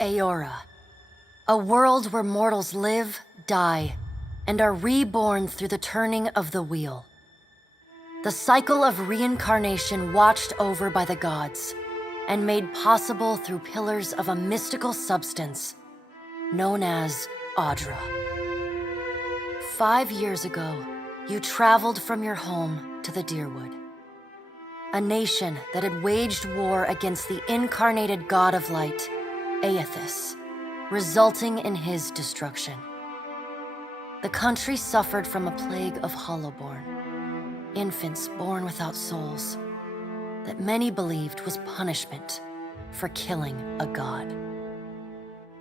Aora, a world where mortals live, die, and are reborn through the turning of the wheel. The cycle of reincarnation watched over by the gods and made possible through pillars of a mystical substance known as Audra. 5 years ago, you traveled from your home to the Deerwood, a nation that had waged war against the incarnated god of light, Aethys, resulting in his destruction. The country suffered from a plague of hollowborn, infants born without souls, that many believed was punishment for killing a god.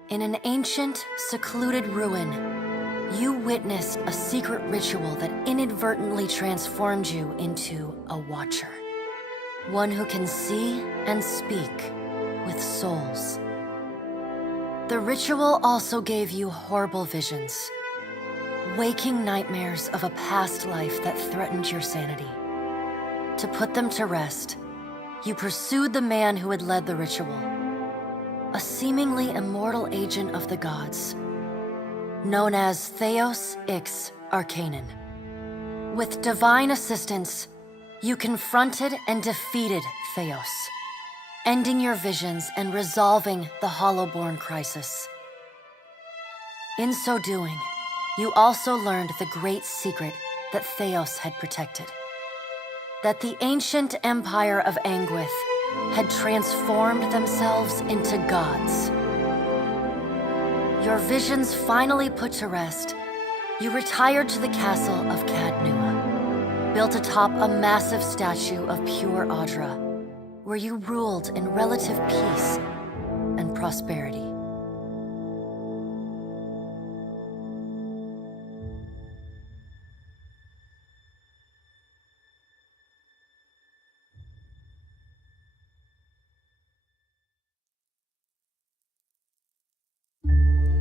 In an ancient, secluded ruin, you witnessed a secret ritual that inadvertently transformed you into a watcher. One who can see and speak with souls. The ritual also gave you horrible visions, waking nightmares of a past life that threatened your sanity. To put them to rest, you pursued the man who had led the ritual, a seemingly immortal agent of the gods, known as Theos Ix Arcanon. With divine assistance, you confronted and defeated Theos, ending your visions and resolving the Hollowborn crisis. In so doing, you also learned the great secret that Theos had protected. That the ancient empire of Anguith had transformed themselves into gods. Your visions finally put to rest, you retired to the castle of Cadnua, built atop a massive statue of pure Audra, where you ruled in relative peace and prosperity.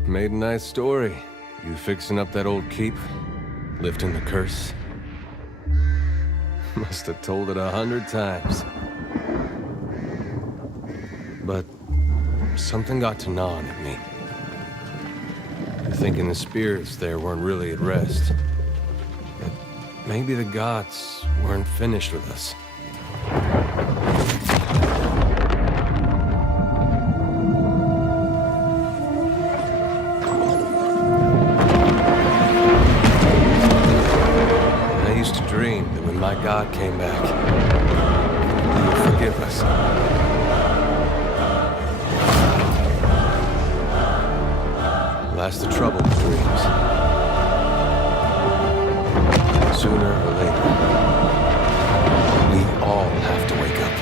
Made a nice story. You fixing up that old keep? Lifting the curse? Must have told it 100 times. But something got to gnawing at me. You're thinking the spirits there weren't really at rest. That maybe the gods weren't finished with us. My God came back. He would forgive us. Last the trouble with dreams. Sooner or later, we all have to wake up.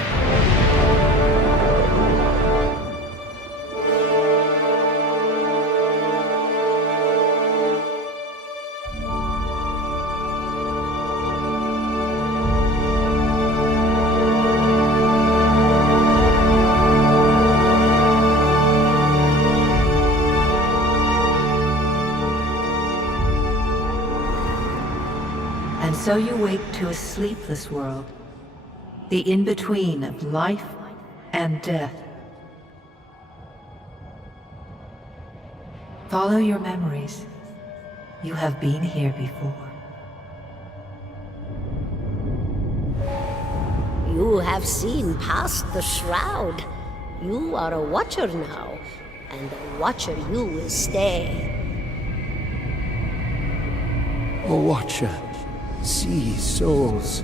So you wake to a sleepless world, the in-between of life and death. Follow your memories. You have been here before. You have seen past the shroud. You are a watcher now, and a watcher you will stay. A watcher sees souls,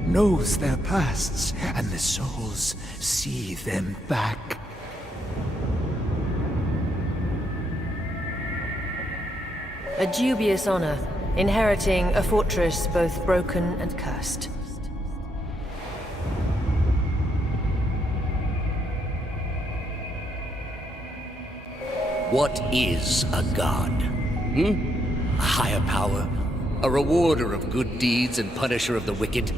knows their pasts, and the souls see them back. A dubious honor, inheriting a fortress both broken and cursed. What is a god? A higher power? A rewarder of good deeds and punisher of the wicked?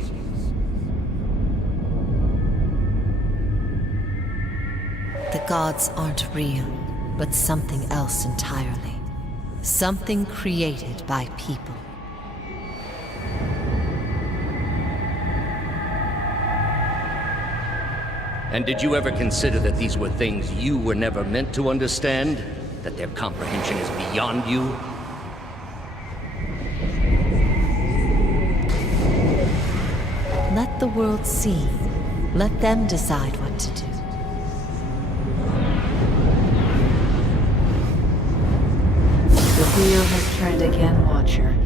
The gods aren't real, but something else entirely. Something created by people. And did you ever consider that these were things you were never meant to understand? That their comprehension is beyond you? Let the world see. Let them decide what to do. The wheel has turned again, Watcher.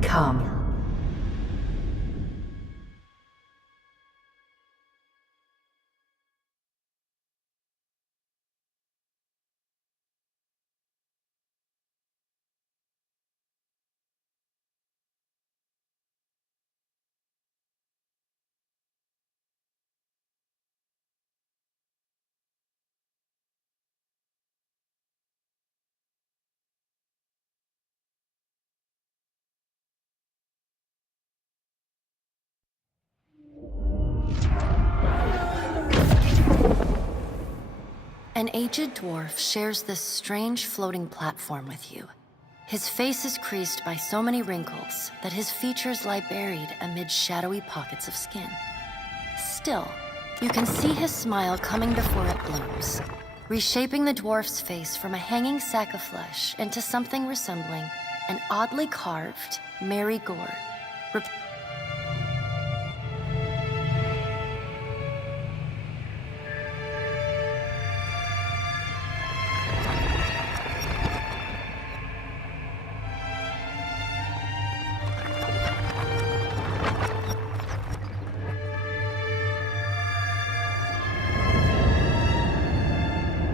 Come. An aged dwarf shares this strange floating platform with you. His face is creased by so many wrinkles that his features lie buried amid shadowy pockets of skin. Still, you can see his smile coming before it blooms, reshaping the dwarf's face from a hanging sack of flesh into something resembling an oddly carved Mary Gore.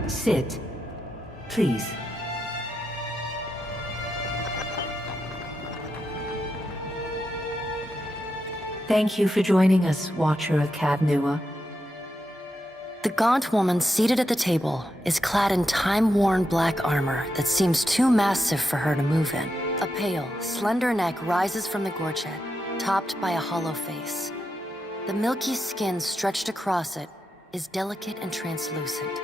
Sit. Please. Thank you for joining us, Watcher of Cadnua. The gaunt woman seated at the table is clad in time-worn black armor that seems too massive for her to move in. A pale, slender neck rises from the gorget, topped by a hollow face. The milky skin stretched across it is delicate and translucent,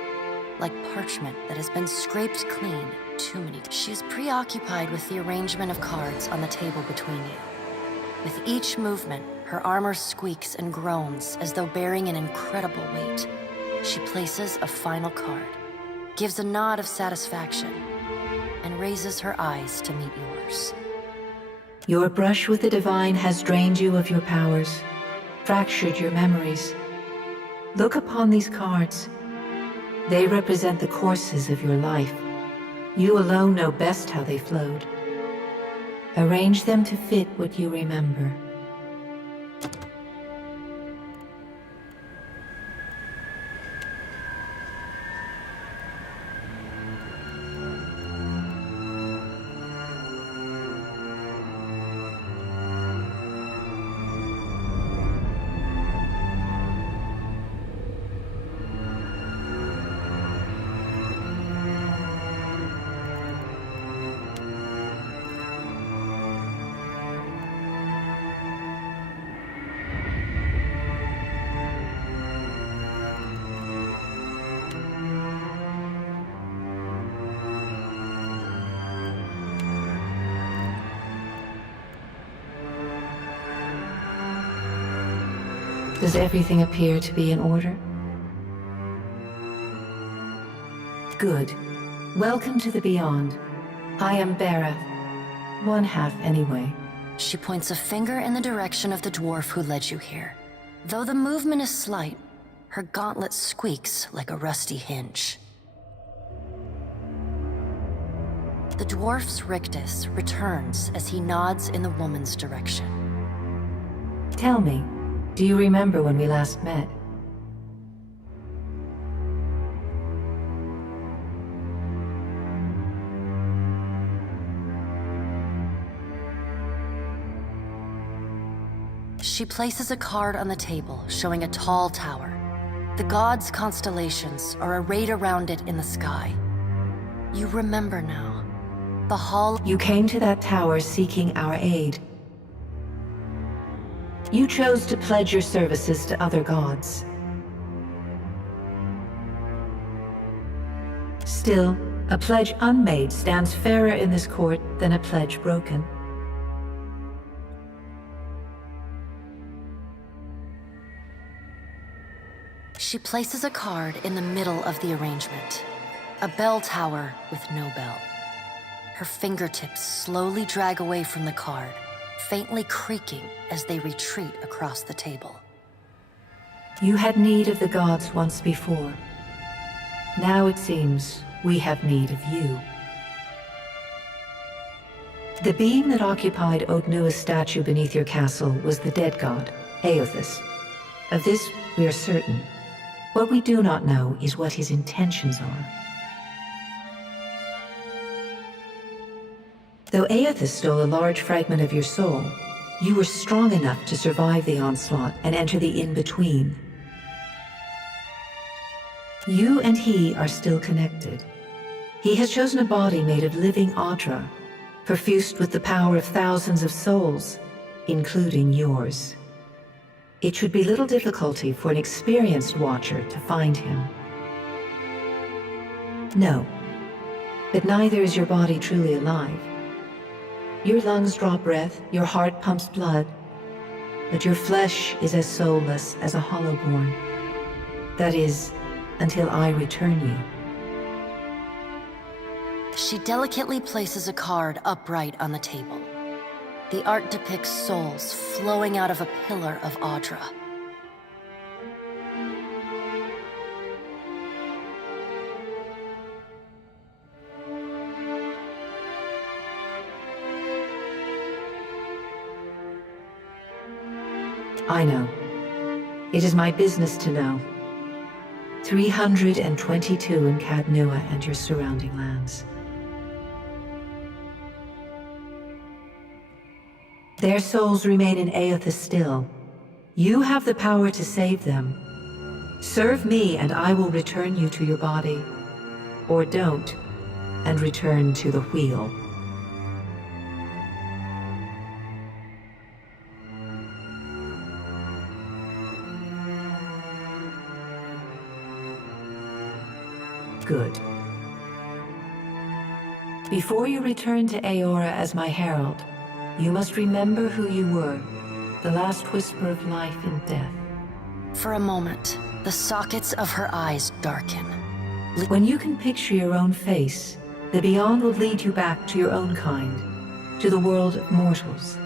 like parchment that has been scraped clean too many times. She is preoccupied with the arrangement of cards on the table between you. With each movement, her armor squeaks and groans as though bearing an incredible weight. She places a final card, gives a nod of satisfaction, and raises her eyes to meet yours. Your brush with the divine has drained you of your powers, fractured your memories. Look upon these cards. They represent the courses of your life. You alone know best how they flowed. Arrange them to fit what you remember. Does everything appear to be in order? Good. Welcome to the Beyond. I am Bera. One half, anyway. She points a finger in the direction of the dwarf who led you here. Though the movement is slight, her gauntlet squeaks like a rusty hinge. The dwarf's rictus returns as he nods in the woman's direction. Tell me, do you remember when we last met? She places a card on the table, showing a tall tower. The gods' constellations are arrayed around it in the sky. You remember now. The hall... You came to that tower seeking our aid. You chose to pledge your services to other gods. Still, a pledge unmade stands fairer in this court than a pledge broken. She places a card in the middle of the arrangement. A bell tower with no bell. Her fingertips slowly drag away from the card, faintly creaking as they retreat across the table. You had need of the gods once before. Now it seems we have need of you. The being that occupied Odnua's statue beneath your castle was the dead god, Aothus. Of this we are certain. What we do not know is what his intentions are. Though Aothus stole a large fragment of your soul, you were strong enough to survive the onslaught and enter the in-between. You and he are still connected. He has chosen a body made of living Audra, perfused with the power of thousands of souls, including yours. It should be little difficulty for an experienced watcher to find him. No, but neither is your body truly alive. Your lungs draw breath, your heart pumps blood, but your flesh is as soulless as a hollowborn. That is, until I return you. She delicately places a card upright on the table. The art depicts souls flowing out of a pillar of Audra. I know. It is my business to know. 322 in Cadnua and your surrounding lands. Their souls remain in Aothus still. You have the power to save them. Serve me and I will return you to your body. Or don't, and return to the wheel. Good. Before you return to Aora as my herald, you must remember who you were, the last whisper of life and death. For a moment, the sockets of her eyes darken. When you can picture your own face, the Beyond will lead you back to your own kind, to the world of mortals.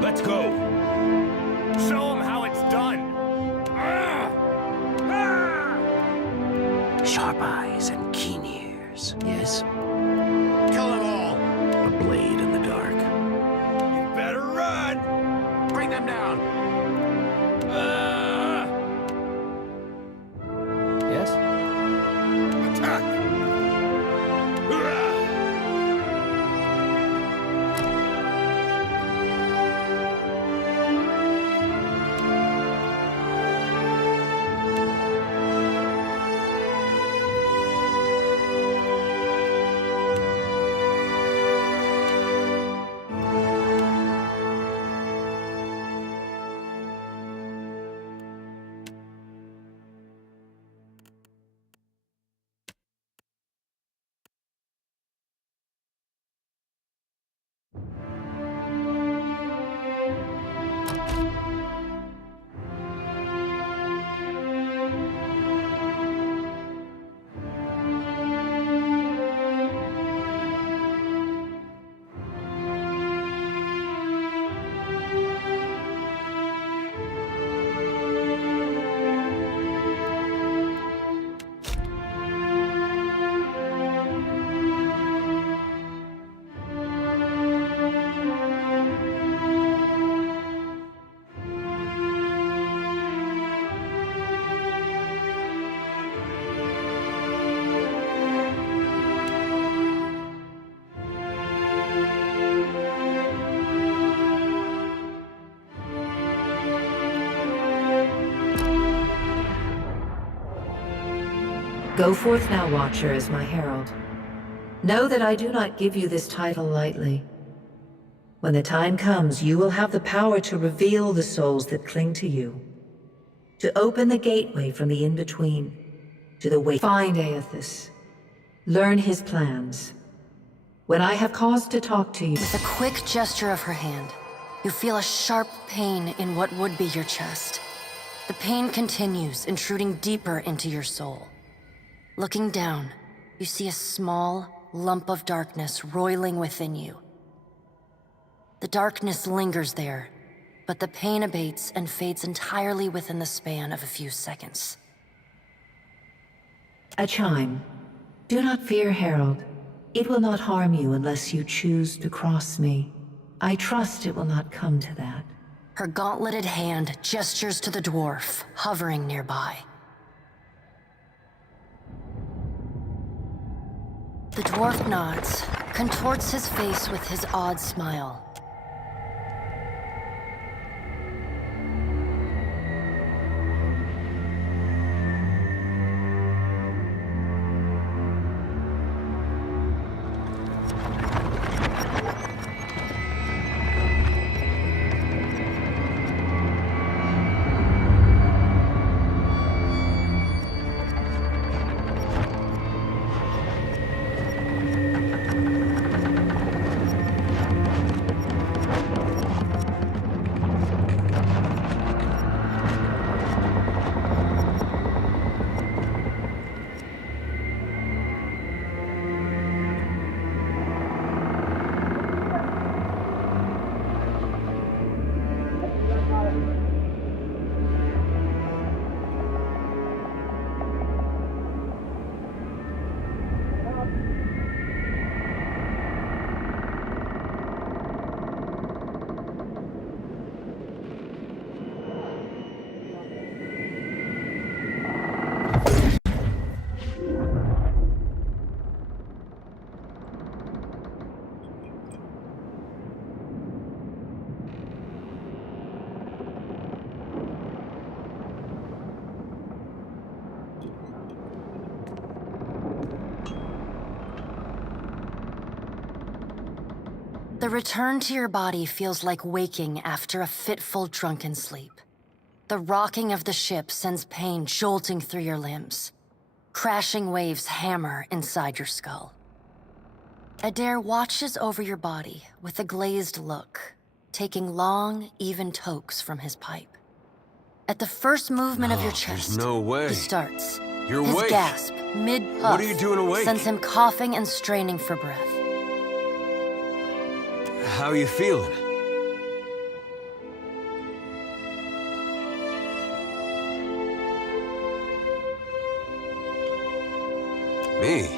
Let's go. Show them how it's done. Sharp eyes and keen ears, yes? Kill them all. A blade in the dark. You better run. Bring them down! Yes? Attack. Go forth now, Watcher, as my herald. Know that I do not give you this title lightly. When the time comes, you will have the power to reveal the souls that cling to you, to open the gateway from the in-between, to the way. Find Aethys. Learn his plans. When I have cause to talk to you... With a quick gesture of her hand, you feel a sharp pain in what would be your chest. The pain continues, intruding deeper into your soul. Looking down, you see a small lump of darkness roiling within you. The darkness lingers there, but the pain abates and fades entirely within the span of a few seconds. A chime. Do not fear, Herald. It will not harm you unless you choose to cross me. I trust it will not come to that. Her gauntleted hand gestures to the dwarf, hovering nearby. The dwarf nods, contorts his face with his odd smile. The return to your body feels like waking after a fitful drunken sleep. The rocking of the ship sends pain jolting through your limbs. Crashing waves hammer inside your skull. Adair watches over your body with a glazed look, taking long, even tokes from his pipe. At the first movement of your chest, there's no way. he starts. You're His awake. gasp, mid-puff, What are you doing awake? sends him coughing and straining for breath. How are you feeling? Me?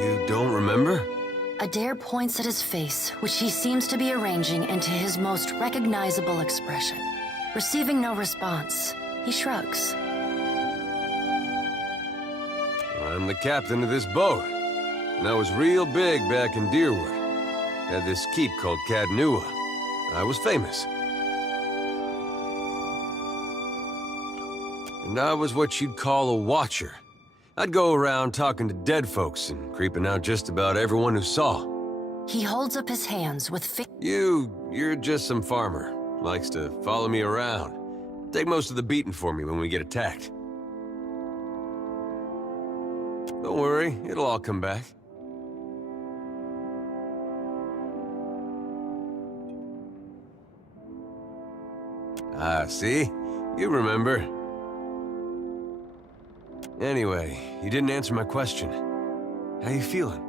You don't remember? Adair points at his face, which he seems to be arranging into his most recognizable expression. Receiving no response, he shrugs. I'm the captain of this boat, and I was real big back in Deerwood. Had this keep called Cadnua. I was famous. And I was what you'd call a watcher. I'd go around talking to dead folks and creeping out just about everyone who saw. He holds up his hands with You're just some farmer. Likes to follow me around. Take most of the beating for me when we get attacked. Don't worry, it'll all come back. Ah, see? You remember. Anyway, you didn't answer my question. How you feeling?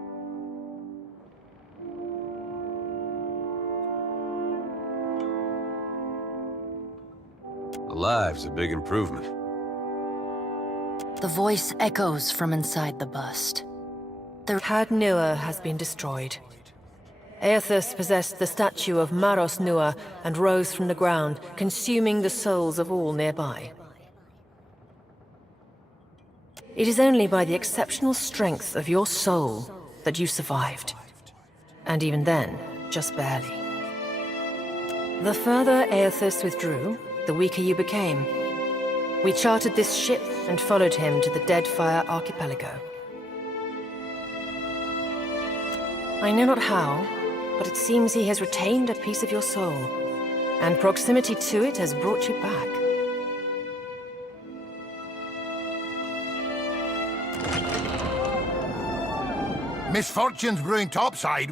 Alive's a big improvement. The voice echoes from inside the bust. Cadnua has been destroyed. Aethys possessed the statue of Maros Nua and rose from the ground, consuming the souls of all nearby. It is only by the exceptional strength of your soul that you survived. And even then, just barely. The further Aethys withdrew, the weaker you became. We chartered this ship and followed him to the Deadfire archipelago. I know not how, but it seems he has retained a piece of your soul, and proximity to it has brought you back. Misfortunes brewing topside,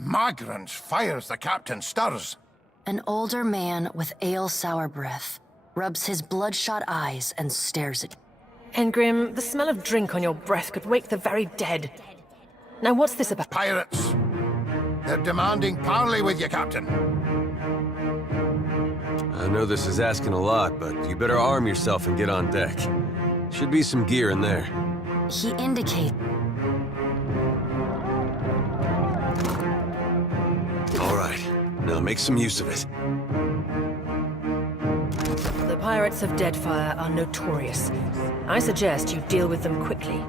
Magrans fires the captain stirs. An older man with ale-sour breath rubs his bloodshot eyes and stares at you. Engrim, the smell of drink on your breath could wake the very dead. Now what's this about? Pirates. They're demanding parley with you, Captain. I know this is asking a lot, but you better arm yourself and get on deck. Should be some gear in there. He indicates. All right, now make some use of it. The pirates of Deadfire are notorious. I suggest you deal with them quickly.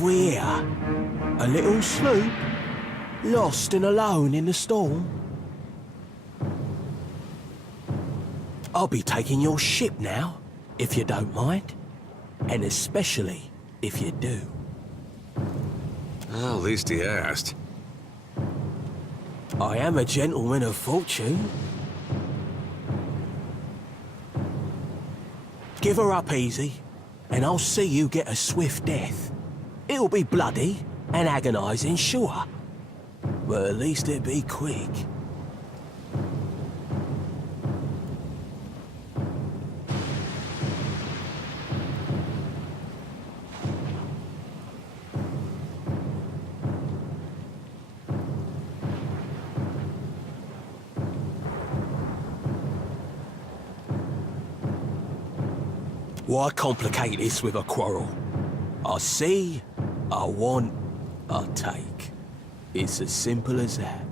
We here? A little sloop? Lost and alone in the storm? I'll be taking your ship now, if you don't mind. And especially if you do. Well, at least he asked. I am a gentleman of fortune. Give her up easy, and I'll see you get a swift death. It'll be bloody and agonizing, sure. But at least it'll be quick. Why complicate this with a quarrel? I see, I want, I take. It's as simple as that.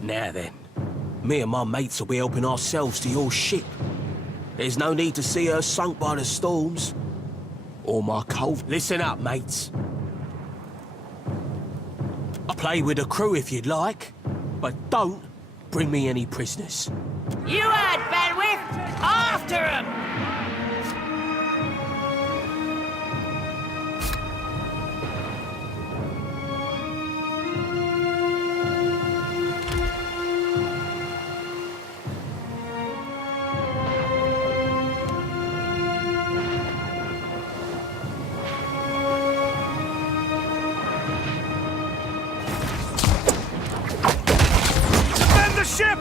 Now then, me and my mates will be helping ourselves to your ship. There's no need to see her sunk by the storms. Or my cold. Listen up, mates. I'll play with the crew if you'd like, but don't bring me any prisoners. You had bandwidth! After him! Defend the ship!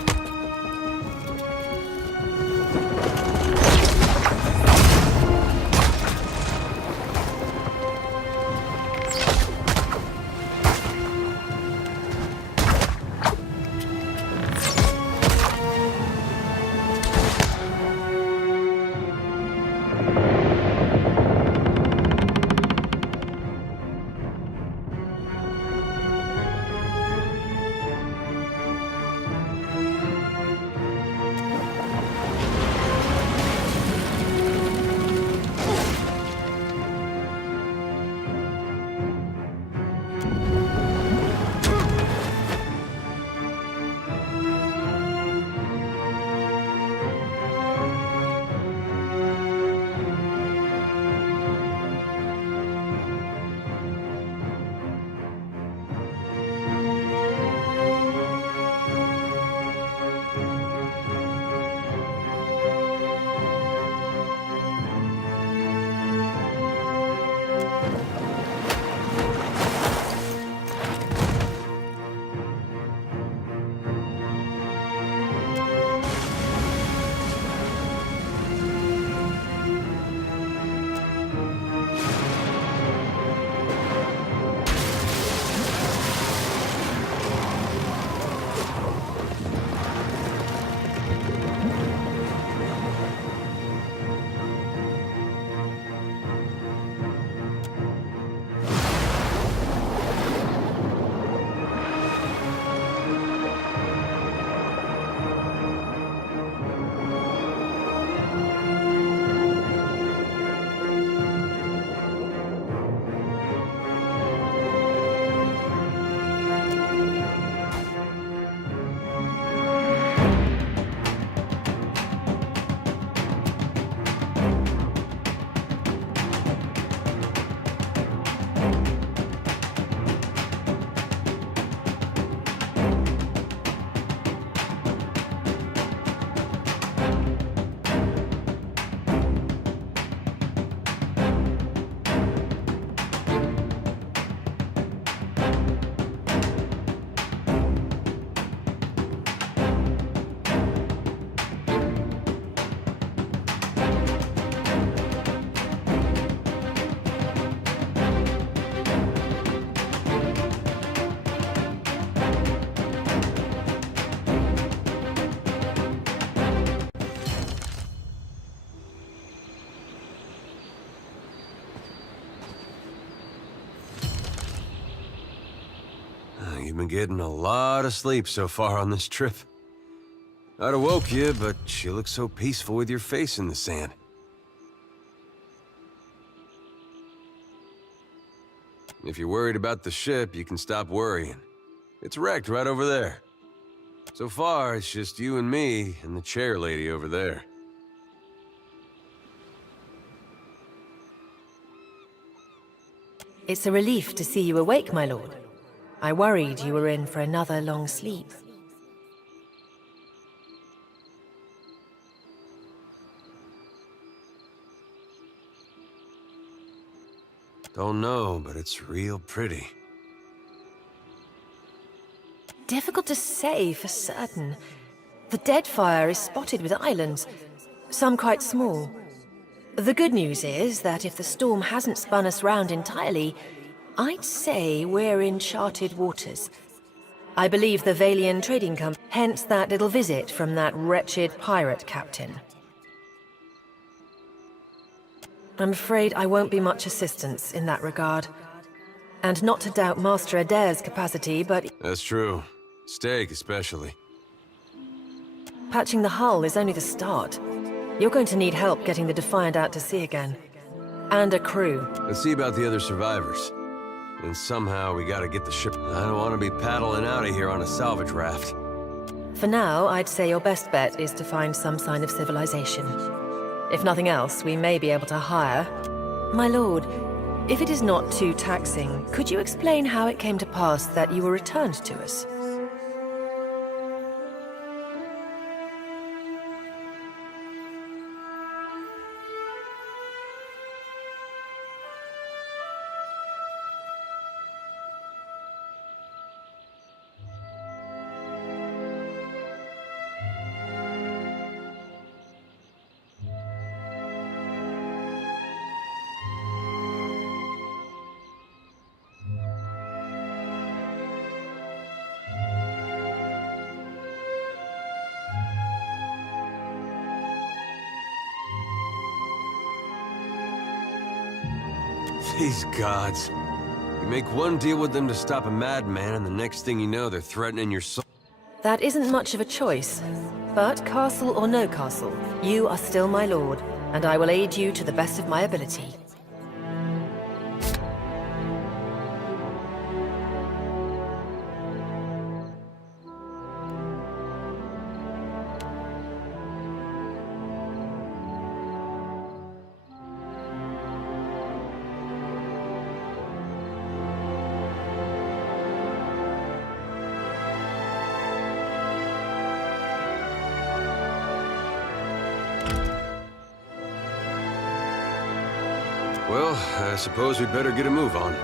You've been getting a lot of sleep so far on this trip. I'd have woke you, but you look so peaceful with your face in the sand. If you're worried about the ship, you can stop worrying. It's wrecked right over there. So far, it's just you and me and the chair lady over there. It's a relief to see you awake, my lord. I worried you were in for another long sleep. Don't know, but it's real pretty. Difficult to say for certain. The Deadfire is spotted with islands, some quite small. The good news is that if the storm hasn't spun us round entirely, I'd say we're in charted waters. I believe the Valian Trading Company, hence that little visit from that wretched pirate captain. I'm afraid I won't be much assistance in that regard. And not to doubt Master Adair's capacity, but That's true. Steak, especially. patching the hull is only the start. You're going to need help getting the Defiant out to sea again. And a crew. Let's see about the other survivors. And somehow we gotta get the ship. I don't want to be paddling out of here on a salvage raft. For now, I'd say your best bet is to find some sign of civilization. If nothing else, we may be able to hire... My lord, if it is not too taxing, could you explain how it came to pass that you were returned to us? These gods. You make one deal with them to stop a madman, and the next thing you know, they're threatening your soul. That isn't much of a choice. But castle or no castle, you are still my lord, and I will aid you to the best of my ability. Well, I suppose we'd better get a move on.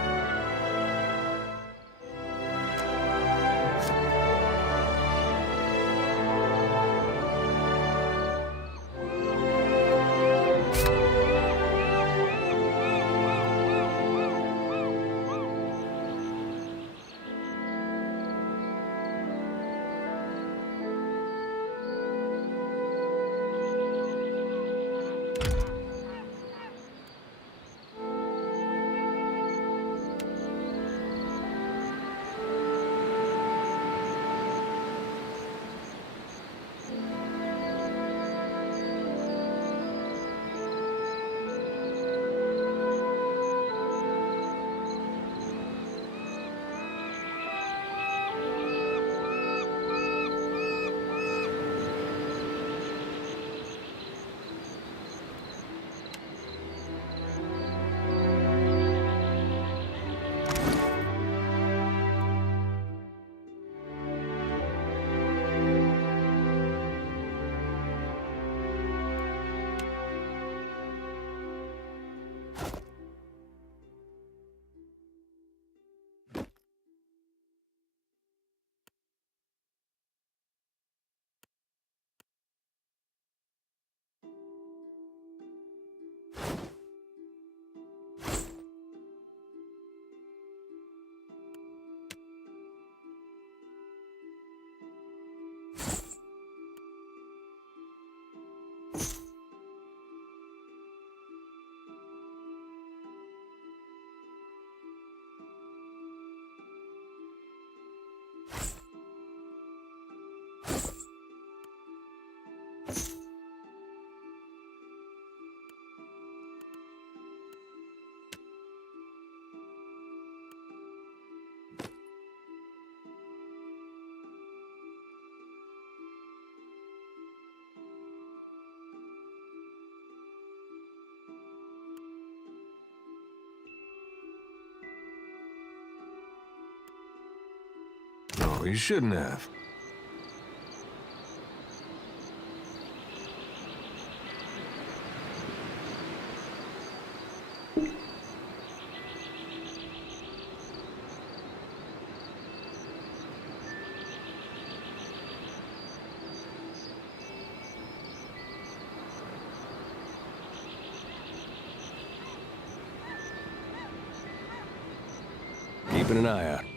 Well, you shouldn't have. Keeping an eye out.